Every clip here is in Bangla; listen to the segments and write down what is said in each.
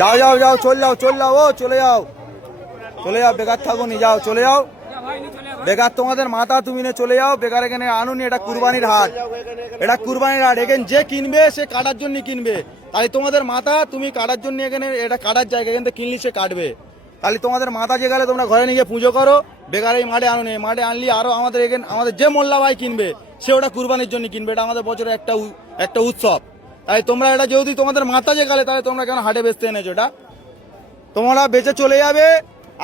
যাও যাও যাও, চল যাও, ও চলে যাও, বেকার থাকো নি, যাও চলে যাও, বেকার তোমাদের মাথা তুমি নিয়ে চলে যাও, বেকার এখানে আনুনি। এটা কুরবানির হাট, এখানে যে কিনবে সে কাটার জন্য কিনবে, তাই তোমাদের মাথা তুমি কাটার জন্য এখানে, এটা কাটার জায়গা, এখান থেকে কিনলি সে কাটবে, তাহলে তোমাদের মাথা যে গেলে তোমরা ঘরে নিয়ে গিয়ে পুজো করো, বেকার এই মাঠে আনুনি। মাঠে আনলি আরো আমাদের এখানে আমাদের যে মোল্লা ভাই কিনবে সে ওটা কুরবানির জন্য কিনবে, এটা আমাদের বছরের একটা উৎসব, তাই তোমরা এটা যেহেতু তোমাদের মাথা যে গেলে, তাহলে তোমরা কেন হাটে বেচতে এনেছো? এটা তোমরা বেচে চলে যাবে,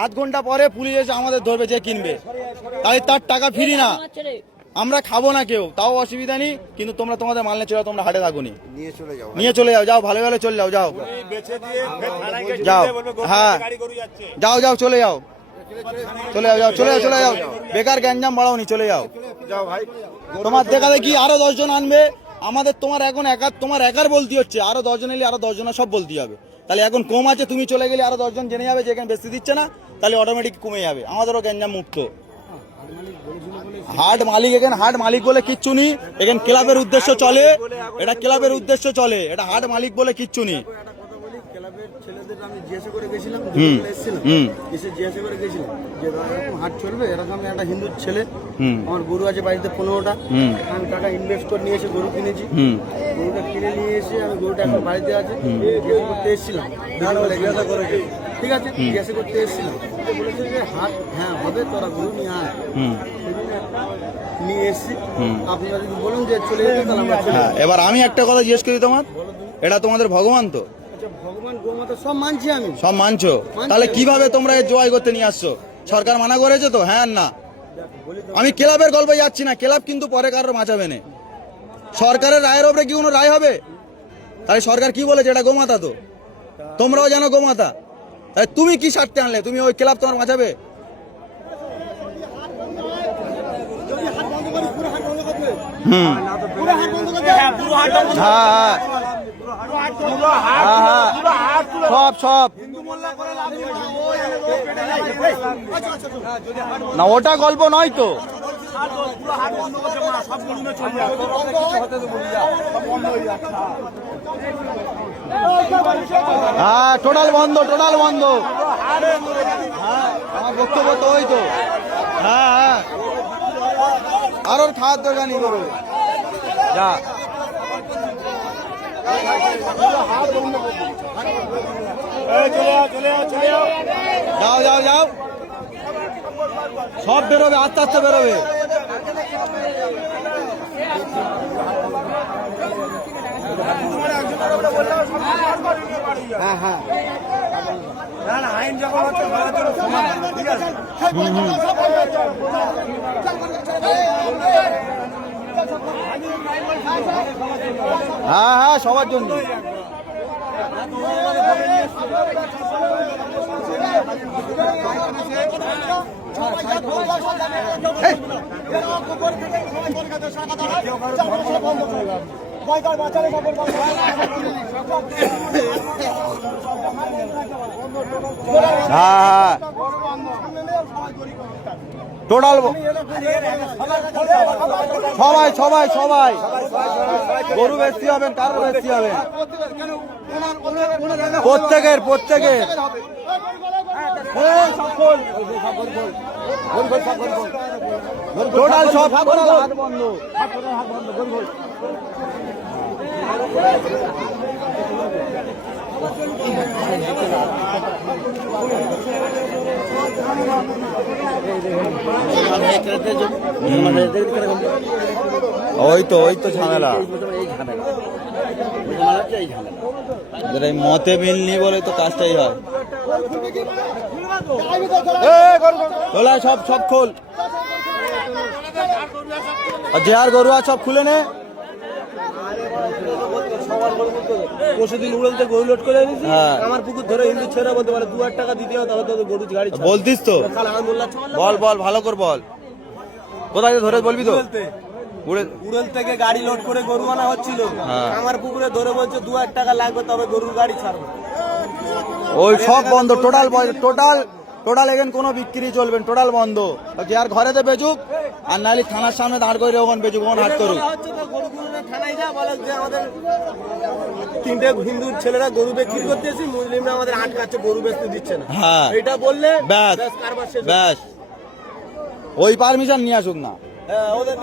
আধ ঘন্টা পরে পুলিশ এসে আমাদের ধরবে যে কিনবে, তাই তার টাকা ফিরি না, আমরা খাবো না কেউ, তাও অসুবিধা নেই, কিন্তু তোমরা তোমাদের মাল নিয়ে চলে যাও, তোমরা হাটে থাকো নি, নিয়ে চলে যাও, যাও ভালো ভালো চলে যাও, যাও যাও, হ্যাঁ যাও যাও চলে যাও, বেকার গ্যাঞ্জাম বাড়াও নি, চলে যাও। তোমার দেখা দেখি আরো 10 জন আনবে, আমাদের তোমার এখন তোমার একার বলতে হচ্ছে, আরো 10 জন এলে আরো 10 জনের সব বলতে হবে, তাহলে এখন কম আছে, তুমি চলে গেলে আরো 10 জন জেনে যাবে যে এখানে বেশি দিচ্ছে না, তাহলে অটোমেটিক কমে যাবে, আমাদেরও গ্যাঞ্জাম মুক্ত। হাট মালিক, এখানে হাট মালিক বলে কিচ্ছু নেই, এখানে ক্লাবের উদ্দেশ্য চলে, এটা ক্লাবের উদ্দেশ্য চলে, এটা হাট মালিক বলে কিচ্ছু নেই। হাট চলবে এরকম, একটা হিন্দুর ছেলে, আমার গরু আছে বাড়িতে 15টা, আমি টাকা ইনভেস্ট করে নিয়ে এসে গরু কিনেছি, গরুটা কিনে নিয়ে এসে আমি গরুটা এখন বাড়িতে আছে, জিজ্ঞাসা করতে এসেছিলাম, ঠিক আছে, জিজ্ঞাসা করতে এসেছিলাম, বলেছে যে হাট হ্যাঁ হবে, তোরা গরু নিয়ে আয়, নিয়ে এসছি, আপনারা যদি বলুন যে চলে যেতে, তাহলে আমরা চলে যাবো। এবার আমি একটা কথা জিজ্ঞেস করি, তোমার এটা তোমাদের ভগবান তো, ভগবান গোমাতা সব মানছি আমি, সব মানছো, তাহলে কিভাবে তোমরা জয় করতে নিয়ে আসছো? সরকার মানা করেছে তো? হ্যাঁ না, আমি ক্লাবের গল্পে যাচ্ছি না, ক্লাব কিন্তু পরে কারোর বাঁচাবে না, সরকারের রায়ের ওপরে কি কোনো রায় হবে? তাহলে সরকার কি বলেছে? এটা গোমাতা তো, তোমরাও জানো গোমাতা, তাহলে তুমি কি স্বার্থে আনলে? তুমি ওই ক্লাব তোমার বাঁচাবে? সব না, ওটা গল্প নয় তো, হ্যাঁ টোটাল বন্ধ, হ্যাঁ আমার বক্তব্য তো ওই তো, হ্যাঁ আর ওর খাওয়ার দরকার নেই, করো যা, যাও, সব বেরোবে, আস্তে আস্তে বেরোবে। হ্যাঁ আইন যখন হচ্ছে ঠিক আছে, হ্যাঁ সবার জন্য। হ্যাঁ টোটাল সবাই গরু বেশি হবেন, কারো বেশি হবে, প্রত্যেকের টোটাল সব হাট বন্ধ। ওই তো ঝামেলা, এই মতে মিলনি বলে তো কাজটাই হয়। সব খোল, যে আর গরু আর সব খুলে নে। পরশুদিন উড়লতে গরু লোড করে এনেছি, আমার পুকুর ধরে হিন্দু ছেড়ে বলতে পারে 2000 টাকা দিতে হবে, তাহলে তো গরু গাড়ি বলতিস তো, বল ভালো করে বল, কোথায় ধরে বলবি তো? উড়ল থেকে গাড়ি লোড করে গরু আনা হচ্ছিল, আমার পুকুরে ধরে বলছে 2000 টাকা লাগবে, তবে গরুর গাড়ি ছাড়বে। ওই সব বন্ধ, টোটাল টোটাল এখানে কোনো বিক্রি চলবেন, টোটাল বন্ধ। যে আর ঘরেতে বেচুক, আর নাহলে থানার সামনে দাঁড় করে ওখানে বেচুক, ওখানে হাট করুক। তিনটে হিন্দু ছেলেরা গরু বিক্রি করতেছি, মুসলিমরা আমাদের আটকাচ্ছে, গরু বেচতে দিচ্ছে না। হ্যাঁ এটা বললে ব্যাস কারবার শেষ। ব্যাস, ওই পারমিশন নিয়ে আসুক না। হ্যাঁ, ওদের